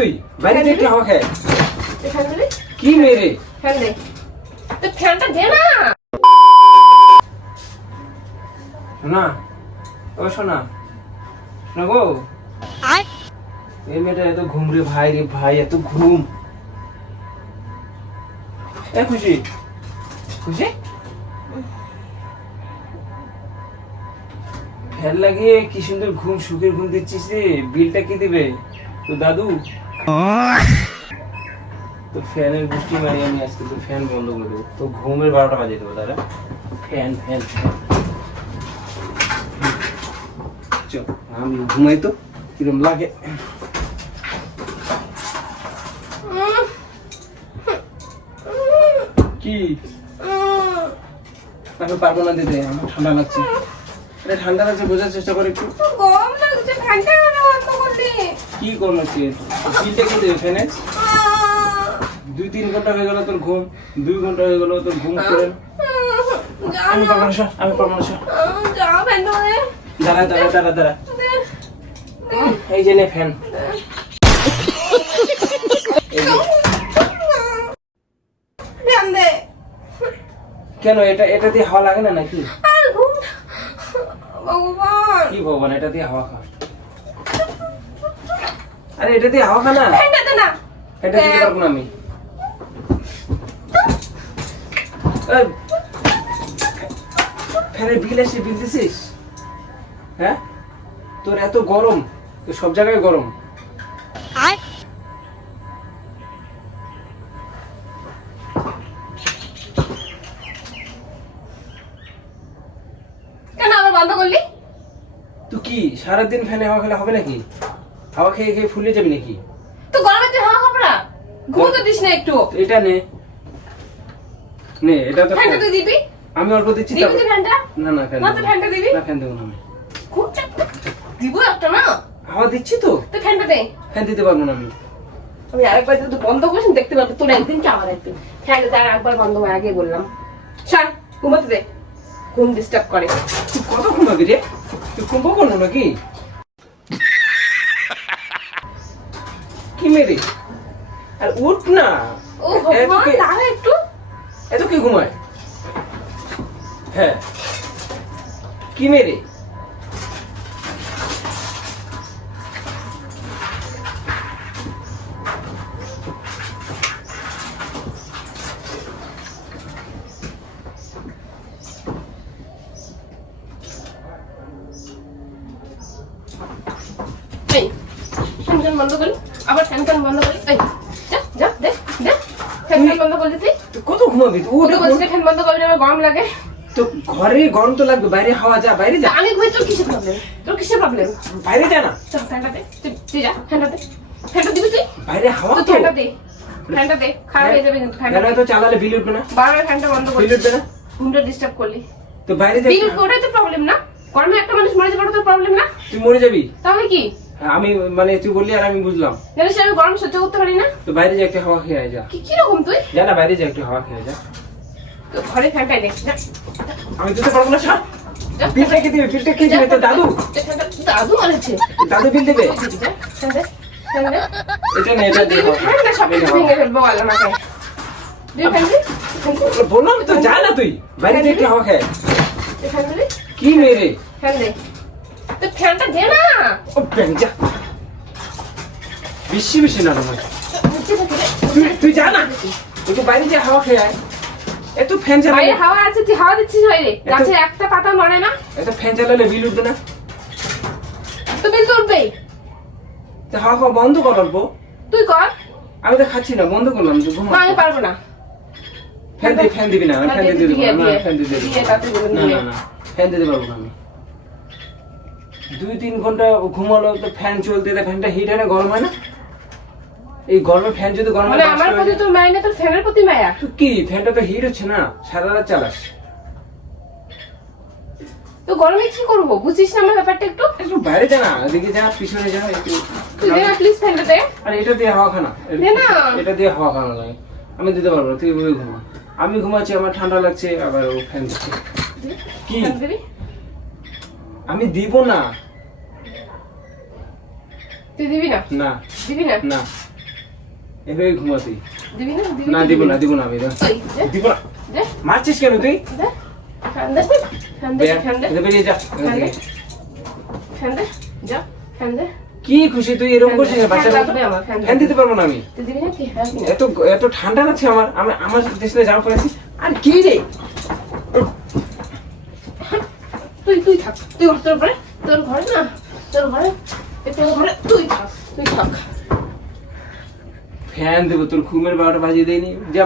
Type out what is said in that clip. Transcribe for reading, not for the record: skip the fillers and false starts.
তুই বাইরে যে একটু হাওয়া খায় কি মেরে ফ্যান দে তো ফ্যানটা দে না শোনা ও শোনা শোনা গো এই মেয়েটা এত ঘুম রে ভাই এত ঘুম এ খুশি খুশি ফ্যান লাগিয়ে কি সুন্দর ঘুম সুখের ঘুম দিচ্ছিস রে বিলটা কি দিবে তো দাদু তো ফ্যানের গুষ্টি মারি আমি আজকে তো ফ্যান বন্ধ করে দেবো তো ঘুমের 12টা বাজে দেবো তারা ফ্যান ফ্যান চল আমি ঘুমাই তো কিরম লাগে কি আমি পারবো না দিতে আমার ঠান্ডা লাগছে ঠান্ডা লাগছে বোঝার চেষ্টা করে একটু গরম লাগছে ফ্যানটা বন্ধ করে দে কি করবো বিলটা কি দেবে ফ্যানে 2-3 ঘন্টা হয়ে গেল তোর ঘুম 2 ঘন্টা হয়ে গেল তোর ঘুম করে আমি পারবো না যাও ফ্যান ধরে দাঁড়া এই যে নে ফ্যান ফ্যান দে কেন এটা দিয়ে হাওয়া লাগে না নাকি আর ঘুম ভগবান কি ভগবান এটা দিয়ে হাওয়া খা আরে এটা দিয়ে হাওয়া খা না ফ্যানটা দে না এটা দিতে পারবো না আমি ফ্যানের বিল দিছিস হ্যাঁ তোর এত গরম তোর সব জায়গায় গরম কেন আবার বন্ধ করলি তুই কি সারাদিন ফ্যানে হাওয়া খেলে হবে নাকি হাওয়া খেয়ে ফুলে যাবি নাকি তো গরমে তুই হাওয়া খাবো না ঘুম তো দিস না একটু এটা নে এটা তো ফ্যানটা তুই দিবি আমি অল্প দিচ্ছি দিবি তুই ফ্যানটা না না তো ফ্যানটা দিবি না ফ্যান দেবো না আমি ঘুমটা দিব একটা না হাওয়া দিচ্ছি তো তুই ফ্যানটা দে ফ্যান দিতে পারবো না আমি আমি আরেকবার যদি বন্ধ করিস দেখতে পাবো তোর একদিন কি আমার একদিন ফ্যানটা তার একবার বন্ধ হয়ে আগে বললাম শান ঘুমাতে দে ঘুম ডিস্টার্ব করে তুই কত ঘুমাবি রে তুই ঘুমবো করবো নাকি কি মেরে আর উঠ না ও ভগবান দাঁড়া একটু এত কি ঘুমায় হ্যাঁ কি মেরে এই ফ্যান বন্ধ করি আবার ফ্যান বন্ধ করি এই যা দে ফ্যান বন্ধ করে দিতে তুই কত ঘুমাবি ওটা বলছে ফ্যান বন্ধ করলে আমার গরম লাগে তো ঘরে গরম তো লাগবে বাইরে হাওয়া যা বাইরে যা আমি ঘুমাই তোর কিসের প্রবলেম বাইরে যা না চল ফ্যানটা দে তুই যা ফ্যানটা দিবি তুই বাইরে হাওয়া তো ফ্যানটা দে খারাপ হয়ে যাবে কিন্তু ফ্যানটা তো চালালে বিল উঠবে না বারবার ফ্যানটা বন্ধ করলি বিল উঠবে না ঘুমটা ডিস্টার্ব করলি তো বাইরে যা বিল ওটাই তো প্রবলেম না গরমে একটা মানুষ মরে যাবে তো প্রবলেম না তুই মরে যাবি তাহলে কি আমি মানে তুই বললি আর আমি বুঝলাম জানিস আমি গরম সহ্য করতে পারি না তো বাইরে যা একটু হাওয়া খেয়ে আয় যা কি রকম তুই যা না বাইরে যা একটু হাওয়া খেয়ে যা তো ঘরে ফ্যানটাই দে যা আমি দিতে পারবো না স্যার বিলটা কে দিবে বিলটা কে দিবে তো দাদু দাদু বলেছে দাদু বিল দেবে এটা না এটা দিয়ে ফ্যানটা সব কিছু ভেঙে ফেলবো বল আমাকে বললাম তো যা না তুই বাইরে যা একটু হাওয়া খেয়ে কি মেরে ফ্যান দে তো ফ্যানটা দে না ও বেঞ্জা বেশি না নয় তুই যা না একটু বাইরে যা হাওয়া খেয়ে আয় এত ফ্যান চালালে বাইরে হাওয়া আছে তুই হাওয়া দিচ্ছিস বাইরে গাছে একটা পাতা নড়ে না এত ফ্যান চালালে বিল উঠবে না তো বিল তো উঠবেই তো হাওয়া খাওয়া বন্ধ কর অল্প তুই কর আমি তো খাচ্ছি না বন্ধ করলাম তো ঘুমা না আমি পারবো না ফ্যান দিবি না ফ্যান দিতে দেবো না ফ্যান দিতে দেবো না ফ্যান দিতে পারবো না আমি 2-3 ঘন্টা ঘুমালো তো ফ্যান চলতে ফ্যানটা হিট হয় না গরম হয় না এই গরমে ফ্যান যদি গরম মানে আমার প্রতি তোর মায়া না তোর ফ্যানের প্রতি মায়া তুই কি ফ্যানটা তো হিট হচ্ছে না সারা রাত চালাস তো গরমে কি করবো বুঝিস না আমার ব্যাপারটা একটু একটু বাইরে যা না এদিকে যা পিছনে যা একটু তুই দে না প্লিজ ফ্যানটা দে আরে এটা দিয়ে হাওয়া খানা দে না। এটা দিয়ে হাওয়া খানা লাগে আমি দিতে পারবো না তুই ওই ঘুমা আমি ঘুমাচ্ছি আমার ঠান্ডা লাগছে আবার ও ফ্যান দিচ্ছে কি ফ্যান দিবি আমি দিব না তুই দিবি না না দিবি না না এভাবে ঘুমা তুই। দিবি না? না দিব না, দিব না আমি ওই, দে, দিব না। দে, মারছিস কেন তুই? দে। ফ্যান দে, ফ্যান দে, ফ্যান দে, এদিকে বেরিয়ে যা এখান ফ্যান দে, থেকে। ফ্যান দে, যা, ফ্যান দে। কি খুশি তুই এরকম করছিস না বাচ্চা? ফ্যান লাগবে আমার, ফ্যান ফ্যান দিতে পারবো না আমি। তুই দিবি নাকি? হ্যাঁ, দিবি না। এত এত ঠান্ডা লাগছে আমার, আমার দেশে জামা পরেছি। আর কি রে? তুই থাক, তুই তোর ঘরে, তোর ঘরে না, তোর ঘরে, তোর ঘরে তুই থাক, তুই থাক। ফ্যান দেবো, তোর ঘুমের 12টা বাজিয়ে দেয়নি। যা